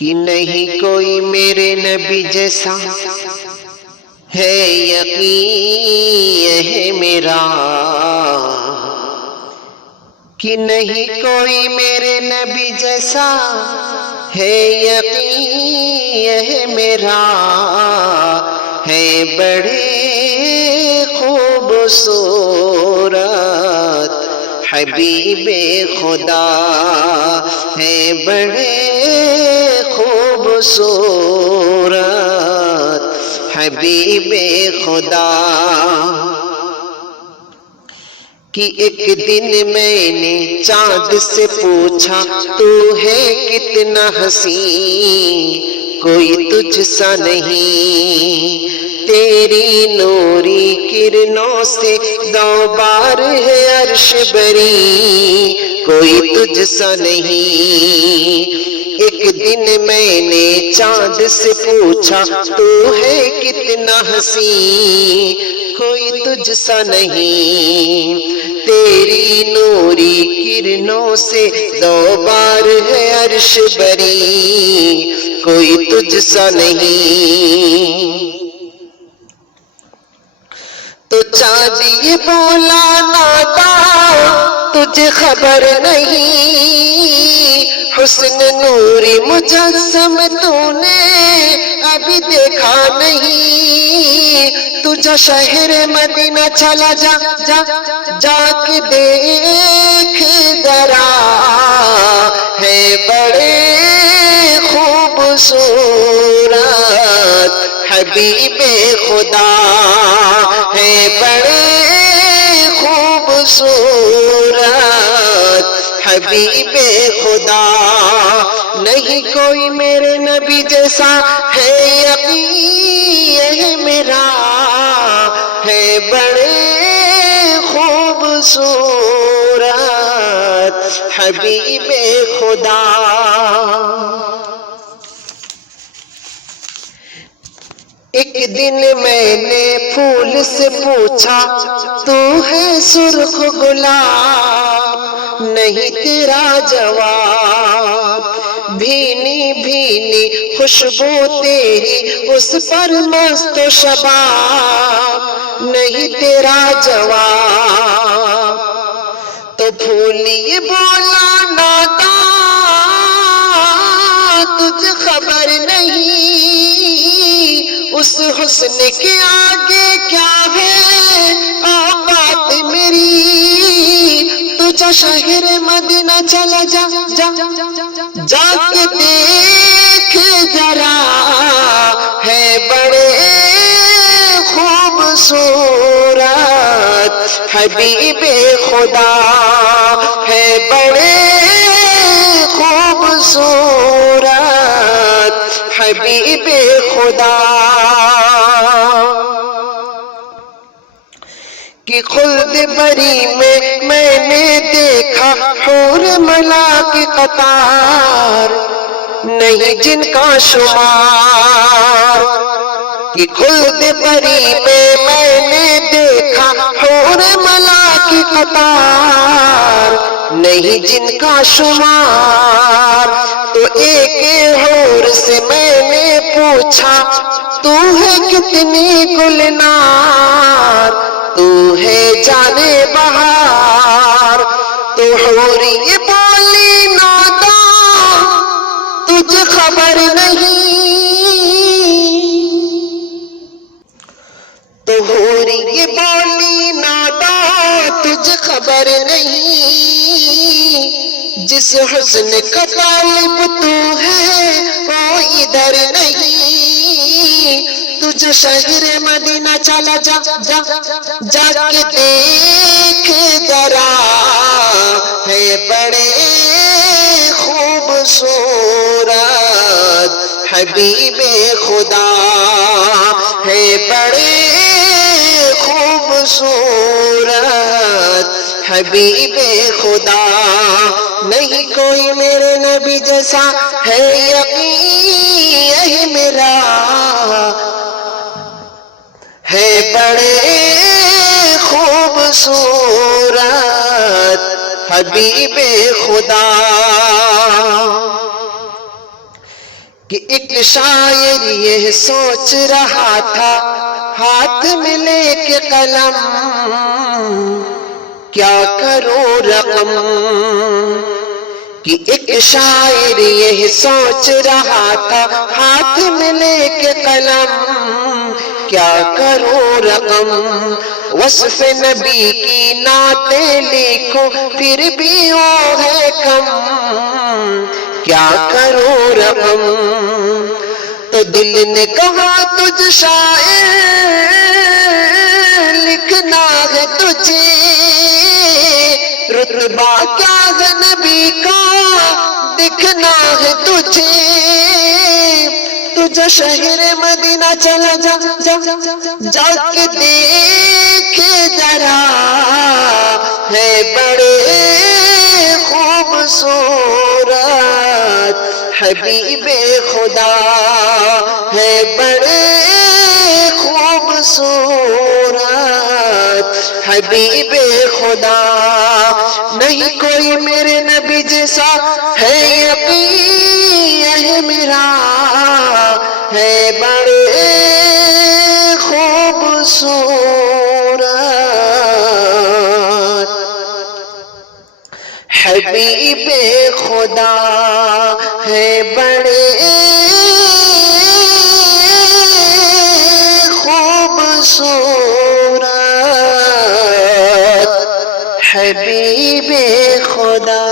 کہ نہیں کوئی میرے نبی جیسا ہے یقین ہے میرا، کہ نہیں کوئی میرے نبی جیسا ہے یقین ہے میرا، ہے بڑے خوبصورت حبیب خدا، ہے بڑے خوبصورت حبیب خدا۔ کہ ایک دن میں نے چاند سے پوچھا تو ہے کتنا حسین، کوئی تجھ سا نہیں، تیری نوری کرنوں سے دو بار ہے عرش بری، کوئی تجھ سا نہیں۔ ایک دن میں نے چاند سے پوچھا تو ہے کتنا حسین، کوئی تجھ سا نہیں، تیری نوری کرنوں سے دو بار ہے عرش بری، کوئی تجھ سا نہیں۔ تو چاند یہ بولا نادا تجھے خبر نہیں، حسن نوری مجسم تو نے ابھی دیکھا نہیں، تجھے شہر مدینہ چلا جا جا جا کے دیکھ ذرا، ہے بڑے خوبصورت حبیب خدا، ہے بڑے خوبصورت حبیب خدا۔ نہیں کوئی میرے نبی جیسا ہے یقین ہے میرا، ہے بڑے خوبصورت حبیب خدا۔ ایک دن میں نے پھول سے پوچھا تو ہے سرخ گلاب، نہیں تیرا جواب، بھینی بھینی خوشبو تیری اس پر مست و شباب، نہیں تیرا جواب۔ تو پھول یہ بولا نادا تجھے خبر نہیں، اس حسن کے آگے کیا ہے اوقات میری، تجھے شہر مدینہ چلا جا جا جا کے دیکھ ذرا، ہے بڑے خوبصورت حبیب خدا، ہے بڑے خوبصورت حبیب خدا۔ کہ خلد بری میں نے دیکھا حور ملا کی قطار، نہیں جن کا شمار، کہ خلد بری میں نے دیکھا حور ملا کی قطار، نہیں جن کا شمار۔ تو ایک حور سے میں نے پوچھا تو ہے کتنی گلنار، تو ہے جانے بہار، تو حور یہ بولی نادا تجھے خبر نہیں، تو حور یہ بولی نادا تجھے خبر نہیں، جس حسن کا طالب تو ہے وہ ادھر نہیں، تجھے شہر مدینہ چلا جا جا جا کے دیکھ ذرا، ہے بڑے خوبصورت حبیب خدا، ہے بڑے خوبصورت حبیب خدا۔ نہیں کوئی میرے نبی جیسا ہے یقین ہے میرا، ہے بڑے خوبصورت حبیب خدا۔ کہ ایک شاعر یہ سوچ رہا تھا ہاتھ میں لے کے قلم کیا کروں رقم. کہ ایک شاعر یہ سوچ رہا تھا ہاتھ میں لے کے قلم کیا کروں رقم. وصف نبی کی نعتیں لکھو پھر بھی وہ ہے کم کیا کروں رقم. تو دل نے کہا تجھ شاعر لکھنا ہے تجھے رتبہ کیا ہے نبی کا دکھنا ہے تجھے. تجھے شہر مدینہ چلا جا جا جا کے دیکھ ذرا ہے بڑے خوبصورت حبیب خدا ہے بڑے خوبصورت حبیب خدا. نہیں کوئی میرے نبی جیسا ہے یقین ہے میرا ہے بڑے خوبصورت حبیب خدا ہے بڑے خوبصورت حبیب خدا.